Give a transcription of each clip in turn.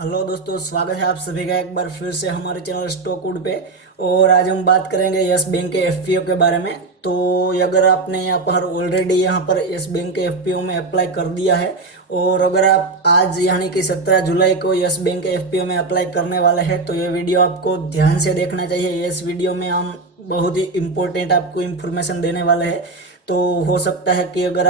Hello दोस्तों, स्वागत है आप सभी का एक बार फिर से हमारे चैनल स्टॉकवुड पे। और आज हम बात करेंगे यस बैंक के एफपीओ के बारे में। तो अगर आपने यहाँ पर ऑलरेडी यहाँ पर यस बैंक के एफपीओ में अप्लाई कर दिया है और अगर आप आज यानी कि 17 जुलाई को यस बैंक के एफपीओ में अप्लाई करने वाले हैं तो ये वीडियो आपको ध्यान से देखना चाहिए। इस वीडियो में हम बहुत ही इम्पोर्टेंट आपको इन्फॉर्मेशन देने वाले हैं। तो हो सकता है कि अगर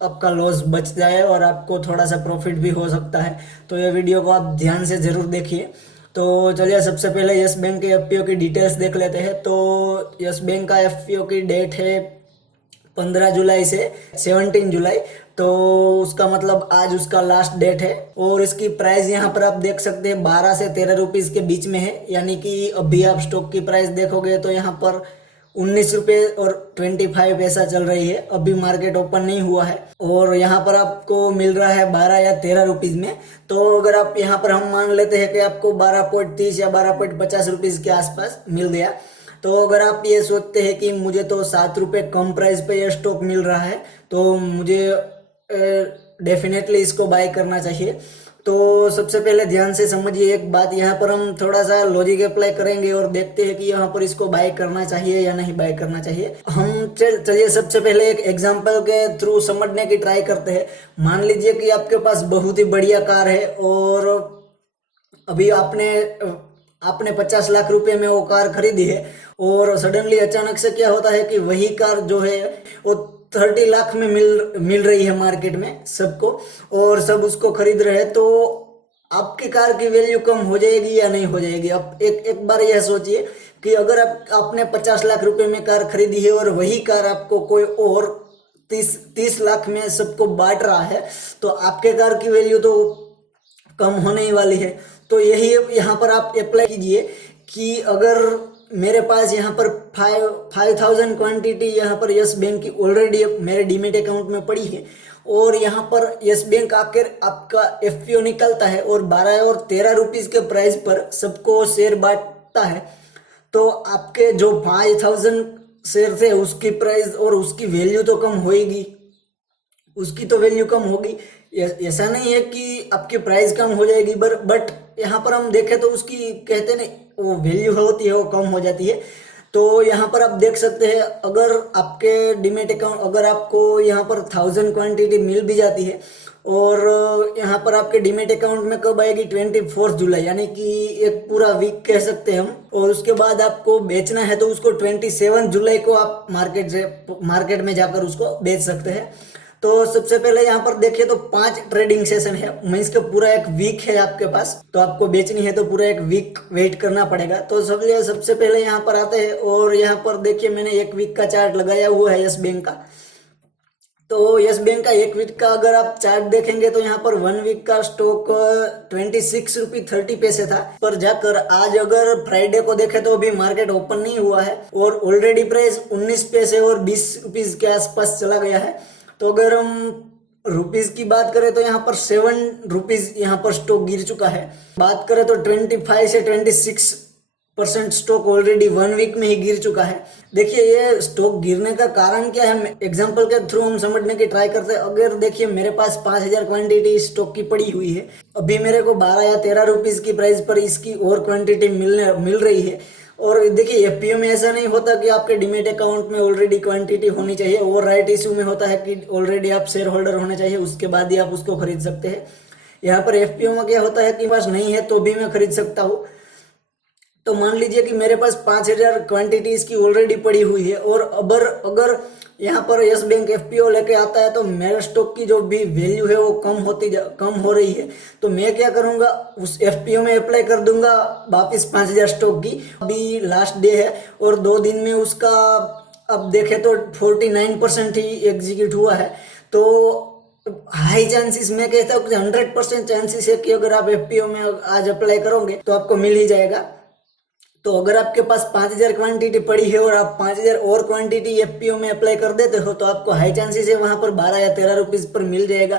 आपका लॉस बच जाए और आपको थोड़ा सा प्रॉफिट भी हो सकता है। तो ये वीडियो को आप ध्यान से ज़रूर देखिए। तो चलिए सबसे पहले यस बैंक के एफपीओ की डिटेल्स देख लेते हैं। तो यस बैंक का एफपीओ की डेट है 15 जुलाई से 17 जुलाई। तो उसका मतलब आज उसका लास्ट डेट है। और इसकी प्राइस यहाँ पर आप देख सकते हैं 12 से 13 रुपीज़ के बीच में है। यानी कि अभी आप स्टॉक की प्राइस देखोगे तो यहाँ पर 19 रुपये और 25 पैसा चल रही है। अभी मार्केट ओपन नहीं हुआ है और यहाँ पर आपको मिल रहा है 12 या 13 रुपीज़ में। तो अगर आप यहाँ पर हम मान लेते हैं कि आपको 12.30 या 12.50 रुपीज़ के आसपास मिल गया। तो अगर आप ये सोचते हैं कि मुझे तो 7 रुपये कम प्राइस पे ये स्टॉक मिल रहा है तो मुझे डेफिनेटली इसको बाय करना चाहिए। तो सबसे पहले ध्यान से समझिए एक बात। यहाँ पर हम थोड़ा सा लॉजिक अप्लाई करेंगे और देखते हैं कि यहाँ पर इसको बाय करना चाहिए या नहीं बाय करना चाहिए। हम चलिए सबसे पहले एक एग्जांपल के थ्रू समझने की ट्राई करते हैं। मान लीजिए कि आपके पास बहुत ही बढ़िया कार है और अभी आपने आपने 50 लाख रुपए में वो कार खरीदी है और सडनली अचानक से क्या होता है कि वही कार जो है वो 30 लाख में मिल रही है मार्केट में सबको और सब उसको खरीद रहे हैं। तो आपकी कार की वैल्यू कम हो जाएगी या नहीं हो जाएगी? आप एक बार यह सोचिए कि अगर आपने 50 लाख रुपए में कार खरीदी है और वही कार आपको कोई और 30 लाख में सबको बांट रहा है तो आपके कार की वैल्यू तो कम होने ही वाली है। तो यही यहाँ पर आप अप्लाई कीजिए कि अगर मेरे पास यहाँ पर 5000 क्वांटिटी यहाँ पर यस बैंक की ऑलरेडी मेरे डीमेट अकाउंट में पड़ी है और यहाँ पर यस बैंक आकर आपका एफपीओ निकलता है और 12 और 13 रुपीज़ के प्राइस पर सबको शेयर बांटता है। तो आपके जो 5000 शेयर थे उसकी प्राइस और उसकी वैल्यू तो कम होएगी, उसकी तो वैल्यू कम होगी। ऐसा नहीं है कि आपकी प्राइस कम हो जाएगी बट यहाँ पर हम देखें तो उसकी कहते नहीं वो वैल्यू होती है वो कम हो जाती है। तो यहाँ पर आप देख सकते हैं अगर आपके डीमेट अकाउंट अगर आपको यहाँ पर 1000 क्वांटिटी मिल भी जाती है और यहाँ पर आपके डीमेट अकाउंट में कब आएगी 24 जुलाई यानी कि एक पूरा वीक कह सकते हैं हम। और उसके बाद आपको बेचना है तो उसको 27 जुलाई को आप मार्केट में जाकर उसको बेच सकते हैं। तो सबसे पहले यहाँ पर देखिए तो 5 ट्रेडिंग सेशन है, मीन्स का पूरा एक वीक है आपके पास। तो आपको बेचनी है तो पूरा एक वीक वेट करना पड़ेगा। तो सबसे पहले यहाँ पर आते हैं और यहाँ पर देखिए मैंने एक वीक का चार्ट लगाया हुआ है यस बैंक का। तो यस बैंक का एक वीक का अगर आप चार्ट देखेंगे तो यहाँ पर 1 वीक का स्टॉक 26 रुपये 30 पैसे था पर जाकर आज अगर फ्राइडे को देखे तो अभी मार्केट ओपन नहीं हुआ है और ऑलरेडी प्राइस 19 पैसे और 20 रुपीज के आसपास चला गया है। तो अगर हम रुपीज की बात करें तो यहाँ पर 7 रुपीज यहाँ पर स्टॉक गिर चुका है। बात करें तो 25 से 26% स्टॉक ऑलरेडी 1 वीक में ही गिर चुका है। देखिए ये स्टॉक गिरने का कारण क्या है, एग्जांपल के थ्रू हम समझने की ट्राई करते हैं। अगर देखिए मेरे पास 5000 क्वांटिटी स्टॉक की पड़ी हुई है, अभी मेरे को 12 या 13 रुपीज की प्राइस पर इसकी और क्वांटिटी मिल रही है। और देखिए एफपीओ में ऐसा नहीं होता कि आपके डीमेट अकाउंट में ऑलरेडी क्वांटिटी होनी चाहिए और राइट इशू में होता है कि ऑलरेडी आप शेयर होल्डर होने चाहिए, उसके बाद ही आप उसको खरीद सकते हैं। यहाँ पर एफपीओ में क्या होता है कि पास नहीं है तो भी मैं खरीद सकता हूँ। तो मान लीजिए कि मेरे पास 5000 क्वांटिटी इसकी ऑलरेडी पड़ी हुई है और अगर यहाँ पर यस बैंक एफपीओ लेके आता है तो मेरे स्टॉक की जो भी वैल्यू है वो कम हो रही है। तो मैं क्या करूँगा, उस एफपीओ में अप्लाई कर दूंगा वापस 5000 स्टॉक की। अभी लास्ट डे है और 2 दिन में उसका अब देखें तो 49% ही एग्जीक्यूट हुआ है। तो हाई चांसेस, मैं कहता हूँ कि 100% चांसेस है कि अगर आप एफपीओ में आज अप्लाई करोगे तो आपको मिल ही जाएगा। तो अगर आपके पास 5000 क्वांटिटी पड़ी है और आप 5000 और क्वांटिटी एफपीओ में अप्लाई कर देते हो तो आपको हाई चांसेस है वहां पर 12 या 13 रुपीज पर मिल जाएगा।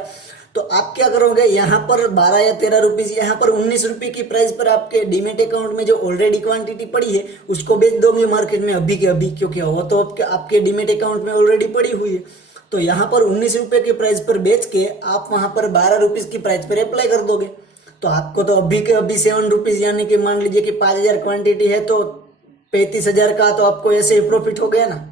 तो आप क्या करोगे, यहाँ पर 12 या 13 रुपीज, यहाँ पर 19 रुपये की प्राइस पर आपके डीमेट अकाउंट में जो ऑलरेडी क्वांटिटी पड़ी है उसको बेच दोगे मार्केट में अभी के अभी, क्योंकि वो तो आपके डीमेट अकाउंट में ऑलरेडी पड़ी हुई है। तो यहाँ पर 19 रुपये की प्राइस पर बेच के आप वहां पर 12 रुपीज की प्राइस पर अप्लाई कर दोगे। तो आपको तो अभी के अभी 7 रुपीज, यानी कि मान लीजिए कि 5,000 क्वांटिटी है तो 35,000 का तो आपको ऐसे ही प्रॉफिट हो गया ना।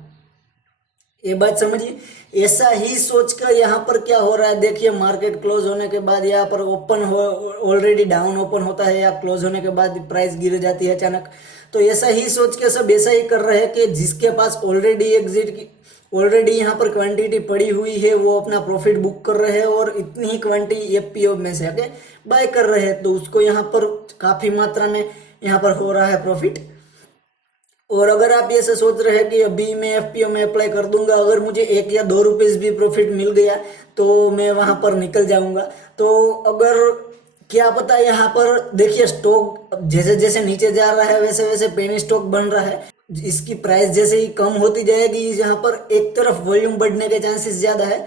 ये बात समझिए। ऐसा ही सोचकर यहाँ पर क्या हो रहा है, देखिए मार्केट क्लोज होने के बाद यहाँ पर ओपन हो, ऑलरेडी डाउन ओपन होता है या क्लोज होने के बाद प्राइस गिर जाती है अचानक। तो ऐसा ही सोच के सब ऐसा ही कर रहे हैं कि जिसके पास ऑलरेडी यहाँ पर क्वांटिटी पड़ी हुई है वो अपना प्रॉफिट बुक कर रहे हैं और इतनी ही क्वांटिटी एफपीओ में से आके बाय कर रहे हैं, तो उसको यहाँ पर काफी मात्रा में यहाँ पर हो रहा है प्रॉफिट। और अगर आप ये से सोच रहे हैं कि अभी मैं एफपीओ में अप्लाई कर दूंगा, अगर मुझे 1 या 2 रुपीज भी प्रॉफिट मिल गया तो मैं वहां पर निकल जाऊंगा, तो अगर क्या पता यहाँ पर देखिए स्टॉक जैसे जैसे नीचे जा रहा है वैसे वैसे पेनी स्टॉक बन रहा है। इसकी प्राइस जैसे ही कम होती जाएगी यहाँ पर एक तरफ वॉल्यूम बढ़ने के चांसेस ज्यादा है।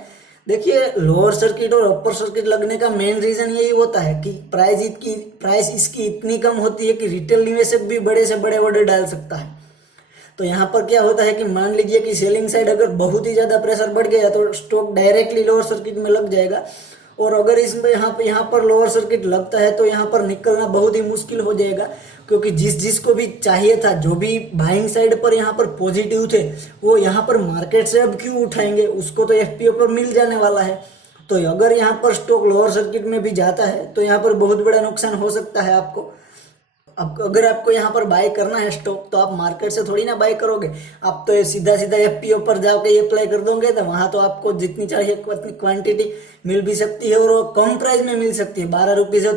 देखिए लोअर सर्किट और अपर सर्किट लगने का मेन रीजन यही होता है कि प्राइस इसकी इतनी कम होती है कि रिटेल निवेशक भी बड़े से बड़े ऑर्डर डाल सकता है। तो यहाँ पर क्या होता है कि मान लीजिए कि सेलिंग साइड अगर बहुत ही ज्यादा प्रेशर बढ़ गया तो स्टॉक डायरेक्टली लोअर सर्किट में लग जाएगा, और अगर इसमें यहाँ पर लोअर सर्किट लगता है तो यहाँ पर निकलना बहुत ही मुश्किल हो जाएगा, क्योंकि जिसको भी चाहिए था, जो भी बाइंग साइड पर यहाँ पर पॉजिटिव थे, वो यहाँ पर मार्केट से अब क्यों उठाएंगे, उसको तो एफपीओ पर मिल जाने वाला है। तो अगर यहाँ पर स्टॉक लोअर सर्किट में भी जाता है तो यहाँ पर बहुत बड़ा नुकसान हो सकता है आपको। अब अगर आपको यहाँ पर बाय करना है स्टॉक तो आप मार्केट से थोड़ी ना बाय करोगे, आप तो सीधा सीधा एफपीओ पर जाके अप्लाई कर दोगे, तो वहां तो आपको जितनी चाहिए उतनी क्वांटिटी मिल भी सकती है और वो कम प्राइस में मिल सकती है। 12 रुपीज या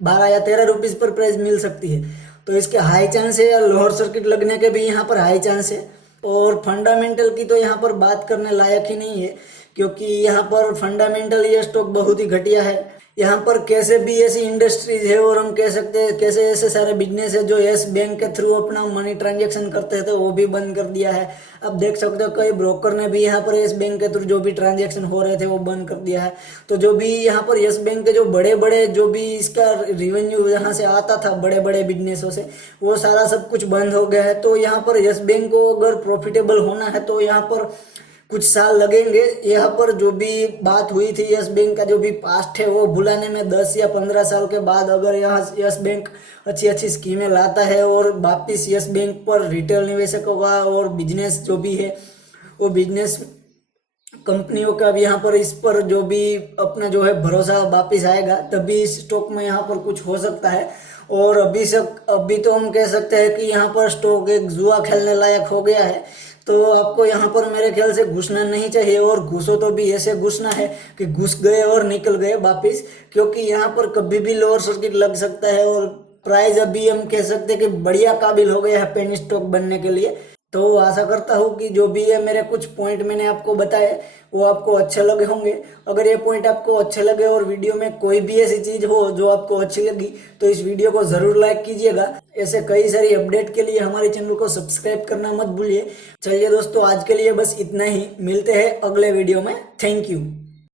12 या 13 रुपीज पर प्राइस मिल सकती है, तो इसके हाई चांस है। या लोअर सर्किट लगने के भी यहाँ पर हाई चांस है। और फंडामेंटल की तो यहाँ पर बात करने लायक ही नहीं है, क्योंकि यहाँ पर फंडामेंटल ये स्टॉक बहुत ही घटिया है। यहाँ पर कैसे भी ऐसी इंडस्ट्रीज है और हम कह सकते हैं कैसे ऐसे सारे बिजनेस है जो यस बैंक के थ्रू अपना मनी ट्रांजैक्शन करते थे, वो भी बंद कर दिया है। अब देख सकते हो कई ब्रोकर ने भी यहाँ पर यस बैंक के थ्रू जो भी ट्रांजैक्शन हो रहे थे वो बंद कर दिया है। तो जो भी यहाँ पर यस बैंक के जो बड़े बड़े जो भी इसका रिवेन्यू यहाँ से आता था बड़े बड़े बिजनेसों से, वो सारा सब कुछ बंद हो गया है। तो यहाँ पर यस बैंक को अगर प्रॉफिटेबल होना है तो यहाँ पर कुछ साल लगेंगे। यहाँ पर जो भी बात हुई थी यस बैंक का जो भी पास्ट है वो भुलाने में 10 या 15 साल के बाद अगर यहाँ यस बैंक अच्छी अच्छी स्कीमें लाता है और वापिस यस बैंक पर रिटेल निवेशकों का और बिजनेस जो भी है वो बिजनेस कंपनियों का भी यहाँ पर इस पर जो भी अपना जो है भरोसा वापिस आएगा, तभी इस स्टॉक में यहाँ पर कुछ हो सकता है। और अभी तो हम कह सकते हैं कि यहाँ पर स्टॉक एक जुआ खेलने लायक हो गया है। तो आपको यहाँ पर मेरे ख्याल से घुसना नहीं चाहिए, और घुसो तो भी ऐसे घुसना है कि घुस गए और निकल गए वापिस, क्योंकि यहाँ पर कभी भी लोअर सर्किट लग सकता है और प्राइस अभी हम कह सकते हैं कि बढ़िया काबिल हो गया है पेनी स्टॉक बनने के लिए। तो आशा करता हूँ कि जो भी है मेरे कुछ पॉइंट मैंने आपको बताए वो आपको अच्छे लगे होंगे। अगर ये पॉइंट आपको अच्छे लगे और वीडियो में कोई भी ऐसी चीज हो जो आपको अच्छी लगी तो इस वीडियो को जरूर लाइक कीजिएगा। ऐसे कई सारी अपडेट के लिए हमारे चैनल को सब्सक्राइब करना मत भूलिए। चलिए दोस्तों, आज के लिए बस इतना ही, मिलते हैं अगले वीडियो में। Thank you.